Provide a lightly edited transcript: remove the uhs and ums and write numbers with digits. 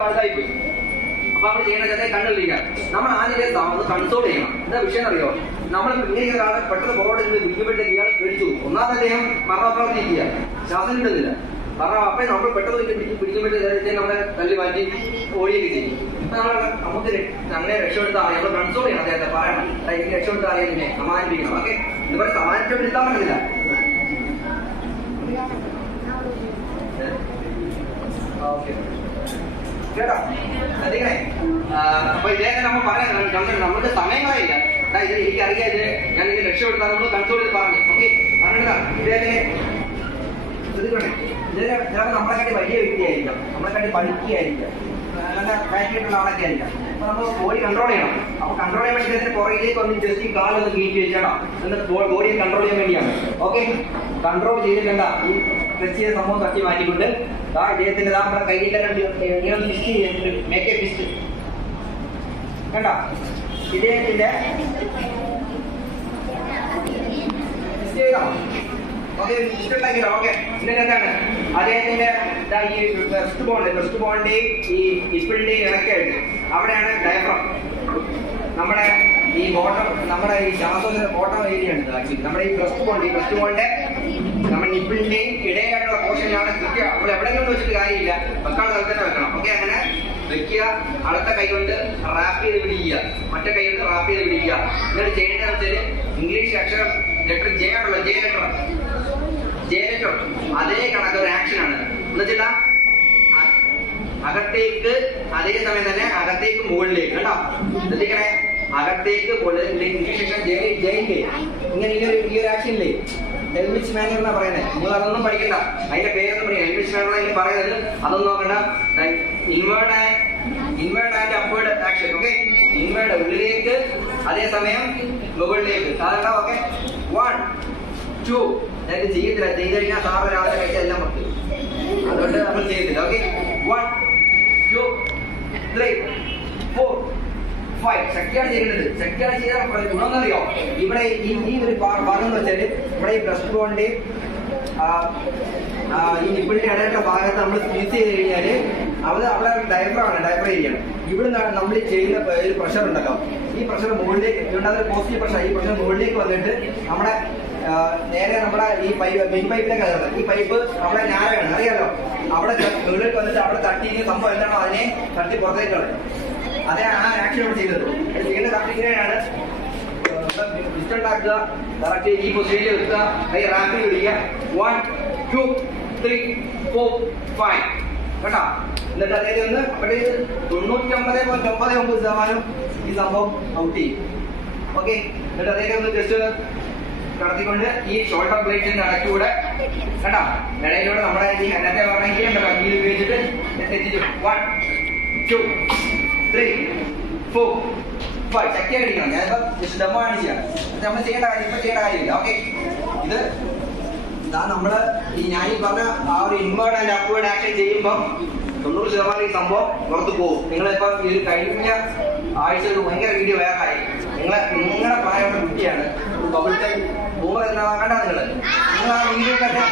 പോയി. അപ്പൊ നമ്മൾ ചെയ്യണ കണ്ടുപിടിക്കാം. നമ്മൾ ആദ്യം ഒന്ന് കൺസോൾ ചെയ്യണം. എന്താ വിഷയം അറിയോ? നമ്മൾ ഇങ്ങനെ ഒരാളെ പെട്ടെന്ന് പുറകോട്ട് നിന്ന് പിടിക്കുമ്പോഴത്തേക്ക് ഇയാൾ പേടിച്ചു. ഒന്നാമത് അദ്ദേഹം മരണപ്രവർത്തിക്കുക, ശ്വാസം കിട്ടുന്നില്ല. കാരണം അപ്പൊ നമ്മൾ പെട്ടെന്ന് പിടിക്കുമ്പോഴത്തേക്ക് നമ്മളെ തല്ലി മാറ്റി ഓടിയൊക്കെ ചെയ്യും. അപ്പൊ നമുക്ക് അങ്ങനെ രക്ഷപ്പെടുത്താൻ അറിയാം. നമ്മൾ കൺസോൾ ചെയ്യണം. അദ്ദേഹത്തെ പറയണം, എനിക്ക് രക്ഷപ്പെടുത്താൻ അറിയാം, പിന്നെ സമാധാനിപ്പിക്കണം. ഓക്കെ, ഇതുപോലെ സമാധാനിച്ചെടുത്താൻ പറ്റുന്നില്ല. ഓക്കെ കേട്ടോ, ശ്രദ്ധിക്കണേ. അപ്പൊ ഇതേക്കെ നമ്മൾ പറയാം, നമുക്ക് സമയങ്ങളില്ല. ഇത് എനിക്കറിയാം, ഇത് ഞാൻ ഇത് രക്ഷപ്പെടുത്താൻ നമ്മൾ കൺസോൾ ചെയ്ത് പറഞ്ഞു. ഓക്കെ, പറഞ്ഞാ ഇതേക്കെ ശ്രദ്ധിക്കണേ. ഇത് ചിലപ്പോൾ നമ്മളെക്കാട്ടി വലിയ വ്യക്തിയായിരിക്കാം, നമ്മളെക്കാട്ടി പഠിക്കുകയായിരിക്കാം, നല്ല ഫാറ്റിയിട്ടുള്ള ആളൊക്കെ ആയിരിക്കാം. അപ്പൊ നമ്മൾ ബോഡി കൺട്രോൾ ചെയ്യണം. അപ്പൊ കൺട്രോൾ ചെയ്യാൻ വേണ്ടി ഇതിന്റെ പുറകിലേക്ക് ഒന്ന് ജസ്റ്റ് ഈ കാലൊന്ന് കീറ്റി വെച്ചാടാ, എന്നിട്ട് ബോഡിയെ കൺട്രോൾ ചെയ്യാൻ വേണ്ടിയാണ്. ഓക്കെ, കൺട്രോൾ ചെയ്തിട്ടുണ്ട ഈ പ്രസ് ചെയ്ത സംഭവം തട്ടി മാറ്റിക്കൊണ്ട് ഇദ്ദേഹത്തിന്റെ നമ്മുടെ കയ്യിലെ ഫിസ്റ്റ് ചെയ്തിട്ട് മേക്ക് എ ഫിസ്റ്റ് കണ്ട ഇദ്ദേഹത്തിന്റെ ഫിസ്റ്റ് ചെയ്തോ. ഓക്കെ, ഫിസ്റ്റ് ഉണ്ടാക്കിയോ. ഓക്കെ, ഇതിന്റെ എന്താണ് അദ്ദേഹത്തിന്റെ ഈ ബ്രസ്റ്റ് ബോണിന്റെയും ഈ ഇപ്പിളിന്റെയും ഇടയ്ക്കായിട്ട് അവിടെയാണ് ഡയഫ്രം. നമ്മുടെ ഈ ബോട്ടം, നമ്മുടെ ഈ ശ്വാസോച്ഛ്വാസ ബോട്ടം ഏരിയ ഉണ്ട്. ആക്ച്വലി നമ്മുടെ ഈ ബ്രസ്റ്റ് ബോണിന്റെ നമ്മുടെ നിപ്പിളിന്റെയും ഇടയിലായിട്ടുള്ള പോർഷനാണ് കൃത്യം. നമ്മൾ എവിടെയെങ്കിലും വെച്ചിട്ട് കാര്യമില്ല, വെക്കാൾ സ്ഥലത്ത് തന്നെ വെക്കണം. ഓക്കെ, അങ്ങനെ വെക്കുക. അടുത്ത കൈ കൊണ്ട് റാപ്പ് ചെയ്ത് പിടിക്കുക, മറ്റേ കൈ കൊണ്ട് റാപ്പ് ചെയ്ത് പിടിക്കുക. എന്നിട്ട് ചെയ്യേണ്ടതെന്ന് വെച്ചാൽ ഇംഗ്ലീഷ് അക്ഷരം ലെറ്റർ ജെ ആണല്ലോ, ജെ ലെറ്റർ അതേ കണക്ക് ഒരു ആക്ഷനാണ്. എന്ന് വെച്ചാൽ അകത്തേക്ക്, അതേ സമയം തന്നെ അകത്തേക്ക് മുകളിലേക്ക്. കണ്ടോ, ശ്രദ്ധിക്കണേ. അകത്തേക്ക് ഇംഗ്ലീഷ് അക്ഷരം ജയില്ലേ, ഇങ്ങനെ ഈ ഒരു ആക്ഷൻ ഇല്ലേ, എൽവിച്ച് മാനർ എന്നാ പറയുന്നത്. നിങ്ങൾ അതൊന്നും പഠിക്കണ്ട, അതിന്റെ പേരൊന്നും പറയാം. എൽവിച്ച് മാനർ അതിന് പറയുന്നത് അതൊന്നും നോക്കണ്ട. Inward and upward action. Okay, inward ഉള്ളിലേക്ക്, അതേസമയം മുകളിലേക്ക്. സാധാരണ ഓക്കെ, 1 2 ഞാൻ ചെയ്യത്തില്ല. ചെയ്ത് കഴിഞ്ഞാൽ സാറ് രാവിലെ കഴിച്ചാൽ എല്ലാം പറ്റും, അതുകൊണ്ട് നമ്മൾ ചെയ്യത്തില്ല. ഓക്കെ, 1 2 3 4 5. ശക്തിയാണ് ചെയ്യുന്നത്. ശക്തിയാണ് ചെയ്താൽ ഗുണമെന്നറിയോ? ഇവിടെ ഈ ഒരു ഭാഗം എന്ന് വെച്ചാൽ ഇവിടെ ഈ ബ്രസ്റ്റ് ബോണിന്റെ ഈ നിപ്പിളിന്റെ ഇടയിലുള്ള ഭാഗത്ത് നമ്മൾ സ്ക്വീസ് ചെയ്ത് കഴിഞ്ഞാല് അവിടെ ഡയഫ്രം ഏരിയയാണ്. ഇവിടെ നമ്മൾ ചെയ്യുന്ന ഒരു പ്രഷർ ഉണ്ടല്ലോ, ഈ പ്രഷർ മുകളിലേക്ക് ഉണ്ടാകുന്ന പോസിറ്റീവ് പ്രഷർ, ഈ പ്രഷർ മുകളിലേക്ക് വന്നിട്ട് നമ്മുടെ നേരെ നമ്മുടെ ഈ മെയിൻ പൈപ്പിലേക്ക് കയറുന്നത്. ഈ പൈപ്പ് അവിടെ ഞാനാണ് അറിയാലോ, അവിടെ മുകളിലേക്ക് വന്നിട്ട് അവിടെ തട്ടി സംഭവം എന്താണോ അതിനെ തട്ടി പുറത്തേക്ക് കളയും. അതെ, ആ ആക്ഷൻ ഇവിടെ ചെയ്തത്. ചെയ്യേണ്ട കറക്റ്റ് ഇങ്ങനെയാണ്. ഉണ്ടാക്കുക, കറക്റ്റ് ഈ പൊസിഷനിൽ വെക്കുക, കൈ റാപ്പിൽ പിടിക്കുക. 1 2 3 4 5 കേട്ടോ. എന്നിട്ട് അദ്ദേഹം ഒന്ന് അവിടെ 99.99% ഈ സംഭവം ഔട്ട് ചെയ്യും. ഓക്കെ, എന്നിട്ട് അദ്ദേഹം ഒന്ന് ജസ്റ്റ് കടത്തിക്കൊണ്ട് ഈ ഷോൾഡർ ബ്ലേഡിന്റെ ഇടയ്ക്കൂടെ കേട്ടോ, ഇടയിലൂടെ നമ്മുടെ ഈ നേരത്തെ പറഞ്ഞെങ്കിൽ കീഴിൽ ഉപയോഗിച്ചിട്ട് എത്തിച്ചു. 1 2 3 4 5. ശക്തിയായിട്ട് അടിക്കണം. ഞാനിപ്പോ ഡെമോ കാണിച്ചാണ്. നമ്മൾ ചെയ്യേണ്ട കാര്യം ഇപ്പൊ ചെയ്യേണ്ട കാര്യമില്ല. ഓക്കെ, ഇത് ഇതാ നമ്മള് ഞാൻ ഈ പറഞ്ഞ ആ ഒരു ഇൻവേർഡ് ആൻഡ് അപ്വേർഡ് ആക്ഷൻ ചെയ്യുമ്പോൾ 90% ഈ സംഭവം പുറത്ത് പോകും. നിങ്ങളിപ്പോ ഈ കഴിഞ്ഞ ആഴ്ച ഒരു ഭയങ്കര വീഡിയോ വേറായി. നിങ്ങളുടെ പ്രായമുള്ള കുട്ടിയാണ് ബബിൾ ടൈം ബൂമർ എന്നാ കണ്ടാ നിങ്ങൾ ആ വീഡിയോ തന്നെ